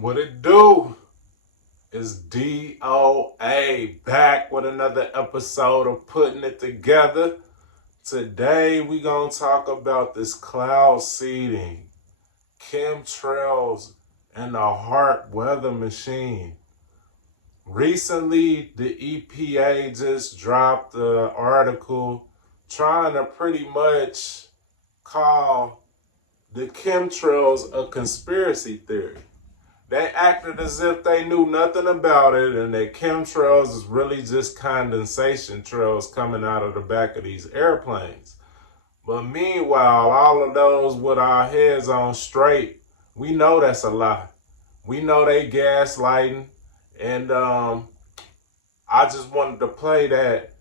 What it do is DOA back with another episode of Putting It Together. Today we gonna talk about this cloud seeding, chemtrails, and the HAARP weather machine. Recently, the EPA just dropped an article trying to pretty much call the chemtrails a conspiracy theory. They acted as if they knew nothing about it and that chemtrails is really just condensation trails coming out of the back of these airplanes. But meanwhile, all of those with our heads on straight, we know that's a lie. We know they gaslighting. And I just wanted to play that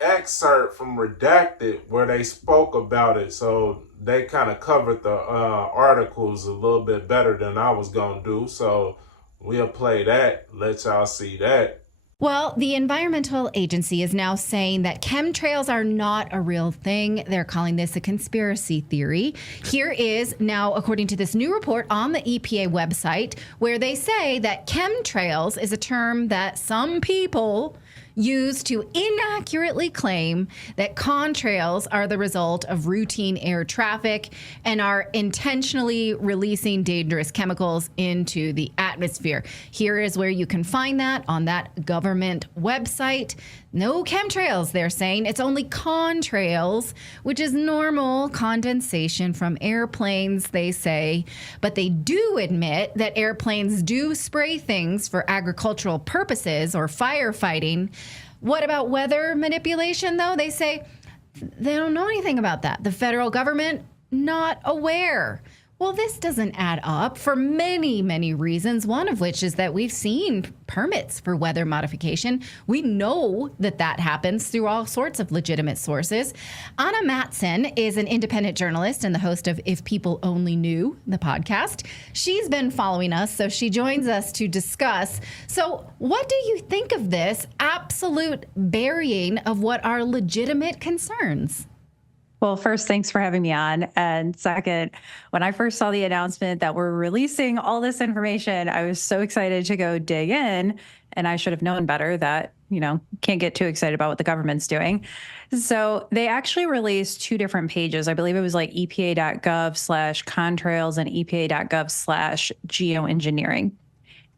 excerpt from Redacted where they spoke about it, so they kind of covered the articles a little bit better than I was gonna do. So we'll play that, let y'all see that. Well, the environmental agency is now saying that chemtrails are not a real thing. They're calling this a conspiracy theory. Here is now, according to this new report on the EPA website, where they say that chemtrails is a term that some people use to inaccurately claim that contrails are the result of routine air traffic and are intentionally releasing dangerous chemicals into the atmosphere. Here is where you can find that on that government website. No chemtrails, they're saying. It's only contrails, which is normal condensation from airplanes, they say. But they do admit that airplanes do spray things for agricultural purposes or firefighting. What about weather manipulation, though? They say they don't know anything about that. The federal government, not aware. Well, this doesn't add up for many, many reasons, one of which is that we've seen permits for weather modification. We know that that happens through all sorts of legitimate sources. Anna Matson is an independent journalist and the host of If People Only Knew, the podcast. She's been following us, so she joins us to discuss. So what do you think of this absolute burying of what are legitimate concerns? Well, first, thanks for having me on. And second, when I first saw the announcement that we're releasing all this information, I was so excited to go dig in. And I should have known better that, can't get too excited about what the government's doing. So they actually released two different pages. I believe it was like epa.gov/contrails and epa.gov/geoengineering.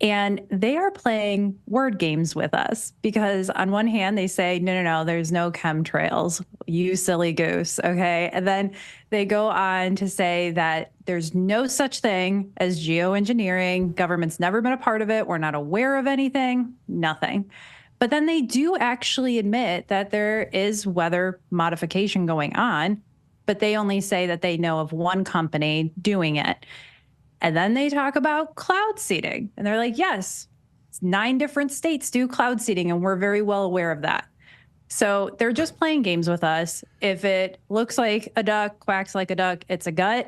And they are playing word games with us because on one hand, they say, no, there's no chemtrails, you silly goose, okay? And then they go on to say that there's no such thing as geoengineering. Government's never been a part of it. We're not aware of anything, nothing. But then they do actually admit that there is weather modification going on, but they only say that they know of one company doing it. And then they talk about cloud seeding. And they're like, yes, 9 different states do cloud seeding, and we're very well aware of that. So they're just playing games with us. If it looks like a duck, quacks like a duck, it's a duck.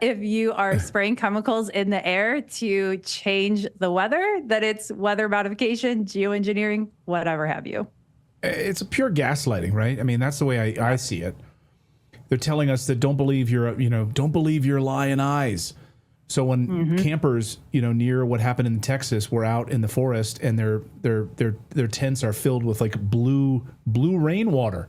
If you are spraying chemicals in the air to change the weather, that it's weather modification, geoengineering, whatever have you. It's a pure gaslighting, right? I mean, that's the way I see it. They're telling us that don't believe your lying eyes. So when campers, near what happened in Texas, were out in the forest and their tents are filled with like blue rainwater.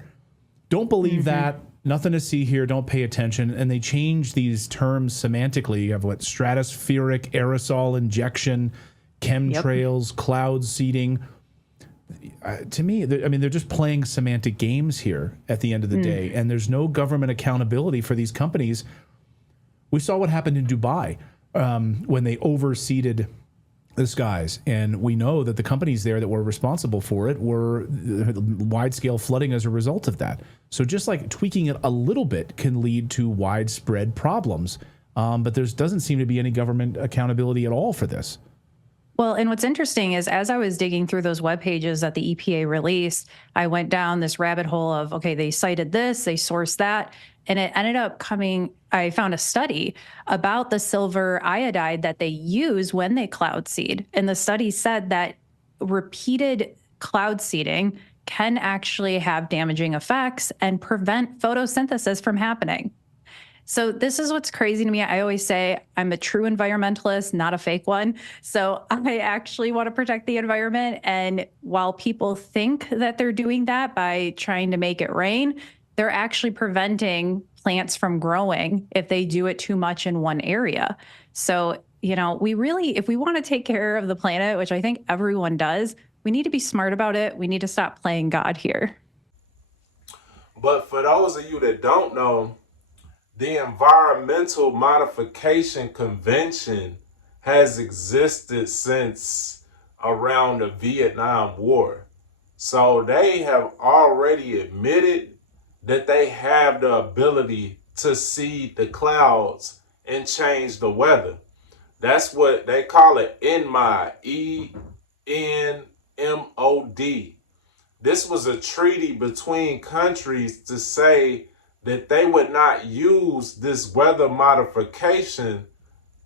Don't believe that. Nothing to see here. Don't pay attention. And they change these terms semantically of what stratospheric aerosol injection, chemtrails, cloud seeding. To me, they're just playing semantic games here at the end of the day, and there's no government accountability for these companies. We saw what happened in Dubai when they overseeded the skies, and we know that the companies there that were responsible for it were wide-scale flooding as a result of that. So just like tweaking it a little bit can lead to widespread problems, but there doesn't seem to be any government accountability at all for this. Well, and what's interesting is as I was digging through those web pages that the EPA released, I went down this rabbit hole of, okay, they cited this, they sourced that, and it ended up I found a study about the silver iodide that they use when they cloud seed. And the study said that repeated cloud seeding can actually have damaging effects and prevent photosynthesis from happening. So this is what's crazy to me. I always say I'm a true environmentalist, not a fake one. So I actually want to protect the environment. And while people think that they're doing that by trying to make it rain, they're actually preventing plants from growing if they do it too much in one area. So, we really, if we want to take care of the planet, which I think everyone does, we need to be smart about it. We need to stop playing God here. But for those of you that don't know, the Environmental Modification Convention has existed since around the Vietnam War. So they have already admitted that they have the ability to seed the clouds and change the weather. That's what they call it, ENMOD, ENMOD. This was a treaty between countries to say that they would not use this weather modification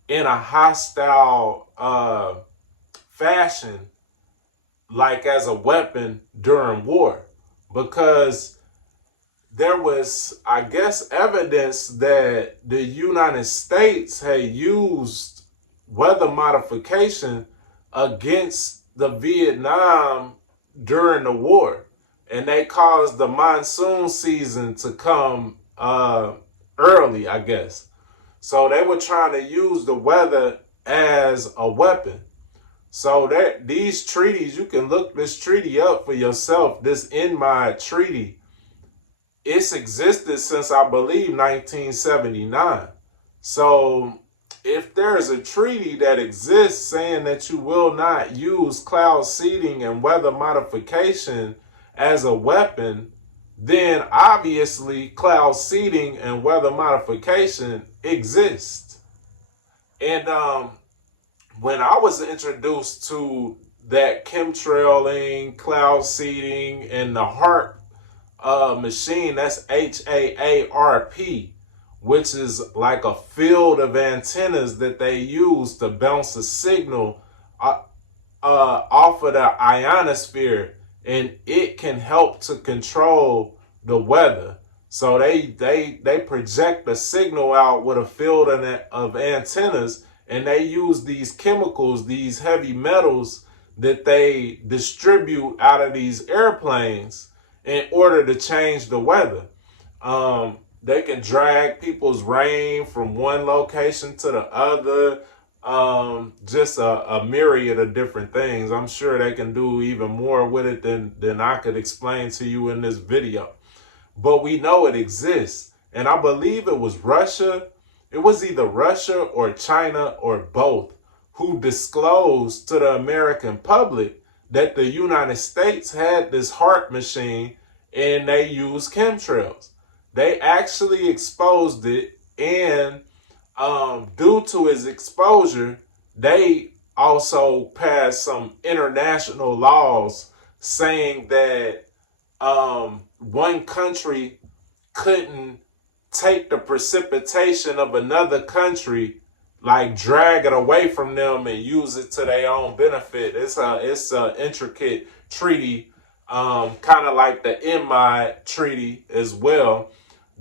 in a hostile fashion, like as a weapon during war, because there was, I guess, evidence that the United States had used weather modification against the Vietnam during the war, and they caused the monsoon season to come early, I guess. So they were trying to use the weather as a weapon. So that these treaties, you can look this treaty up for yourself. This ENMOD treaty, it's existed since, I believe, 1979. So if there is a treaty that exists saying that you will not use cloud seeding and weather modification as a weapon, then obviously cloud seeding and weather modification exist. And when I was introduced to that chemtrailing, cloud seeding, and the HAARP machine, that's HAARP, which is like a field of antennas that they use to bounce a signal off of the ionosphere, and it can help to control the weather. So they project a signal out with a field of antennas, and they use these chemicals, these heavy metals that they distribute out of these airplanes in order to change the weather. They can drag people's rain from one location to the other. Just a myriad of different things. I'm sure they can do even more with it than I could explain to you in this video. But we know it exists. And I believe it was Russia. It was either Russia or China or both who disclosed to the American public that the United States had this HAARP machine and they used chemtrails. They actually exposed it, and due to its exposure, they also passed some international laws saying that one country couldn't take the precipitation of another country, like drag it away from them and use it to their own benefit. It's a intricate treaty, kind of like the ENMOD treaty as well,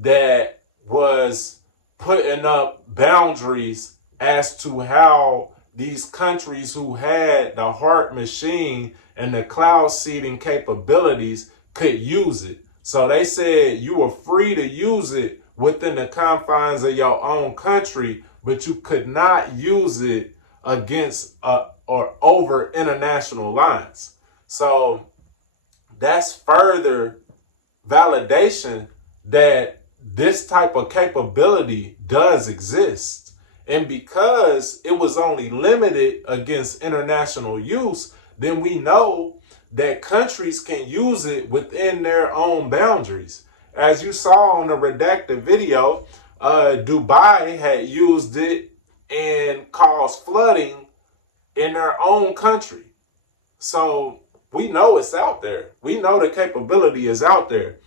that was putting up boundaries as to how these countries who had the HAARP machine and the cloud seeding capabilities could use it. So they said you were free to use it within the confines of your own country, but you could not use it against or over international lines. So that's further validation that this type of capability does exist. And because it was only limited against international use, then we know that countries can use it within their own boundaries. As you saw on the redacted video, Dubai had used it and caused flooding in their own country. So we know it's out there. We know the capability is out there.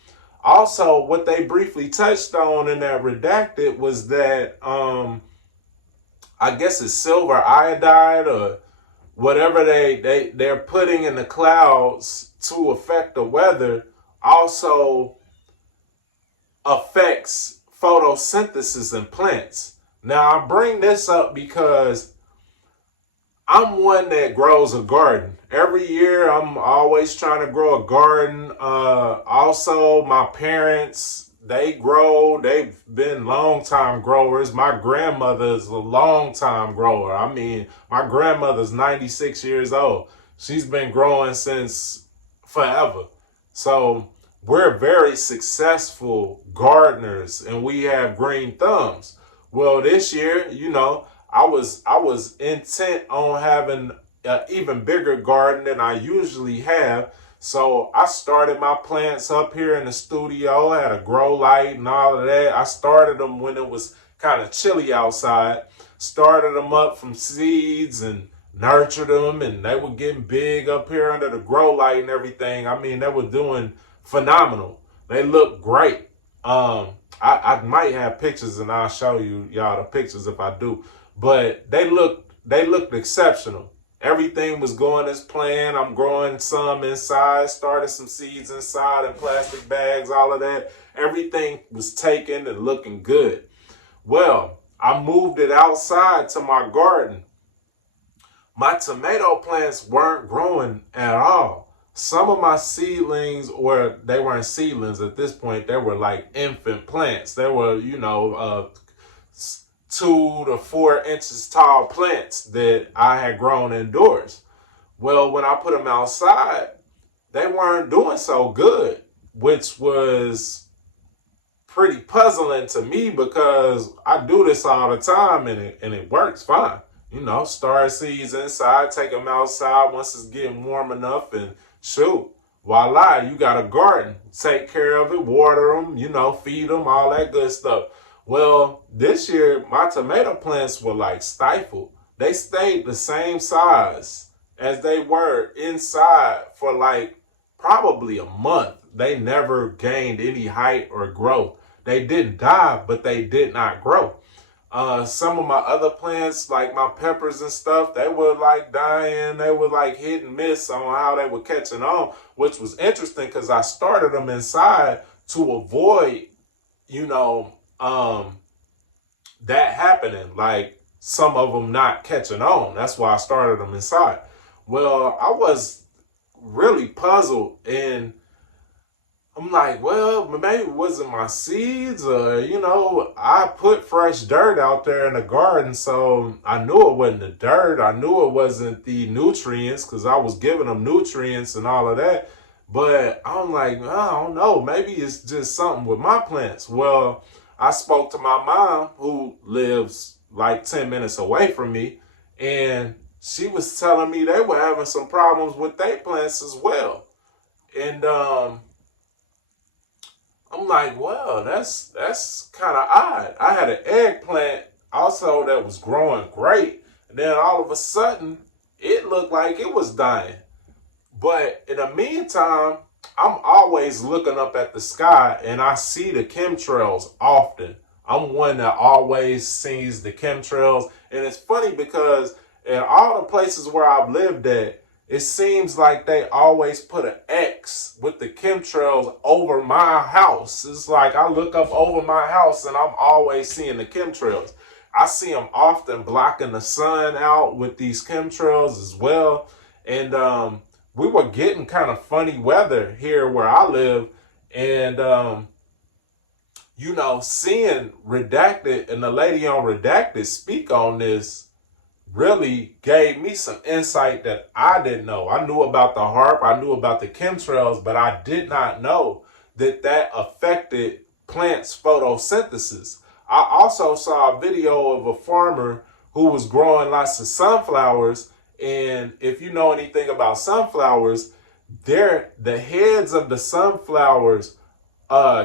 Also, what they briefly touched on in that redacted was that I guess it's silver iodide or whatever they're putting in the clouds to affect the weather also affects photosynthesis in plants. Now, I bring this up because I'm one that grows a garden. Every year, I'm always trying to grow a garden. Also, my parents, they've been long time growers. My grandmother is a long time grower. I mean, my grandmother's 96 years old. She's been growing since forever. So we're very successful gardeners and we have green thumbs. Well, this year, I was intent on having an even bigger garden than I usually have. So I started my plants up here in the studio. I had a grow light and all of that. I started them when it was kind of chilly outside. Started them up from seeds and nurtured them, and they were getting big up here under the grow light and everything. I mean, they were doing phenomenal. They look great. I might have pictures and I'll show y'all the pictures if I do. But they looked exceptional. Everything was going as planned. I'm growing some inside, started some seeds inside in plastic bags, all of that. Everything was taken and looking good. Well, I moved it outside to my garden. My tomato plants weren't growing at all. Some of my seedlings, or they weren't seedlings at this point, they were like infant plants. They were, 2 to 4 inches tall plants that I had grown indoors. Well, when I put them outside, they weren't doing so good, which was pretty puzzling to me because I do this all the time and it works fine. Start seeds inside, take them outside once it's getting warm enough, and shoot, voila, you got a garden. Take care of it, water them, feed them, all that good stuff. Well, this year, my tomato plants were like stifled. They stayed the same size as they were inside for like probably a month. They never gained any height or growth. They didn't die, but they did not grow. Some of my other plants, like my peppers and stuff, they were like dying. They were like hit and miss on how they were catching on, which was interesting because I started them inside to avoid, that happening, like some of them not catching on. That's why I started them inside. Well, I was really puzzled, and I'm like, well, maybe it wasn't my seeds, or, I put fresh dirt out there in the garden, so I knew it wasn't the dirt. I knew it wasn't the nutrients because I was giving them nutrients and all of that. But I'm like, I don't know, maybe it's just something with my plants. Well, I spoke to my mom, who lives like 10 minutes away from me, and she was telling me they were having some problems with their plants as well. And I'm like, well, that's kind of odd. I had an eggplant also that was growing great, and then all of a sudden, it looked like it was dying. But in the meantime, I'm always looking up at the sky and I see the chemtrails often. I'm one that always sees the chemtrails. And it's funny because in all the places where I've lived at, it seems like they always put an X with the chemtrails over my house. It's like I look up over my house and I'm always seeing the chemtrails. I see them often blocking the sun out with these chemtrails as well. And we were getting kind of funny weather here where I live. And, seeing Redacted and the lady on Redacted speak on this really gave me some insight that I didn't know. I knew about the HAARP, I knew about the chemtrails, but I did not know that affected plants' photosynthesis. I also saw a video of a farmer who was growing lots of sunflowers. And if you know anything about sunflowers, the heads of the sunflowers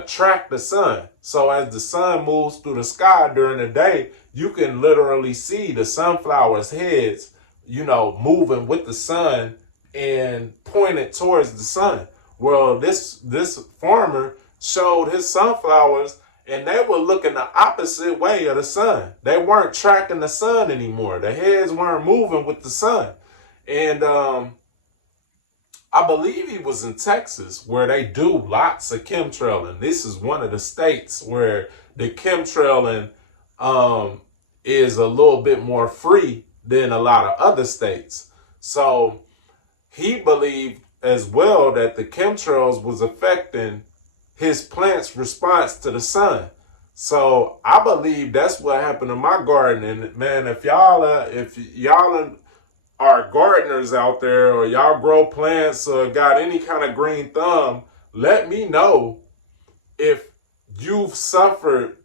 track the sun. So as the sun moves through the sky during the day, you can literally see the sunflowers' heads, moving with the sun and pointed towards the sun. Well, this farmer showed his sunflowers and they were looking the opposite way of the sun. They weren't tracking the sun anymore. The heads weren't moving with the sun. And I believe he was in Texas where they do lots of chemtrail. And this is one of the states where the chemtrailing is a little bit more free than a lot of other states. So he believed as well that the chemtrails was affecting his plant's response to the sun. So I believe that's what happened to my garden. And man, if y'all are gardeners out there, or y'all grow plants or got any kind of green thumb, let me know if you've suffered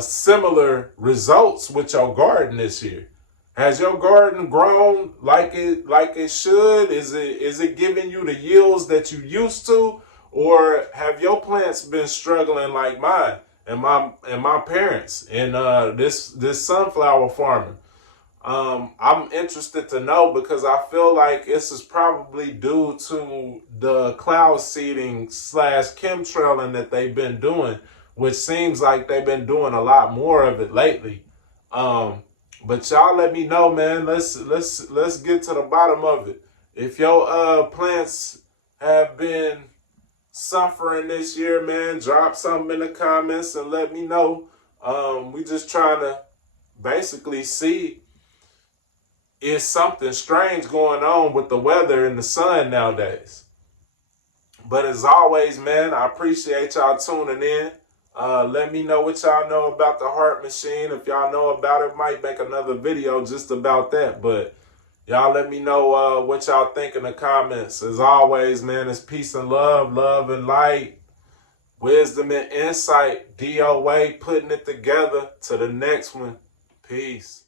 similar results with your garden this year. Has your garden grown like it should? Is it giving you the yields that you used to, or have your plants been struggling like mine and my parents in this sunflower farming? I'm interested to know, because I feel like this is probably due to the cloud seeding / chemtrailing that they've been doing, which seems like they've been doing a lot more of it lately. But y'all let me know, man. Let's get to the bottom of it. If your plants have been suffering this year, man, drop something in the comments and let me know. We just trying to basically see, is something strange going on with the weather and the sun nowadays. But as always, man, I appreciate y'all tuning in. Let me know what y'all know about the HAARP machine. If y'all know about it, might make another video just about that. But y'all let me know what y'all think in the comments. As always, man, it's peace and love and light, wisdom and insight, DOA, putting it together. To the next one. Peace.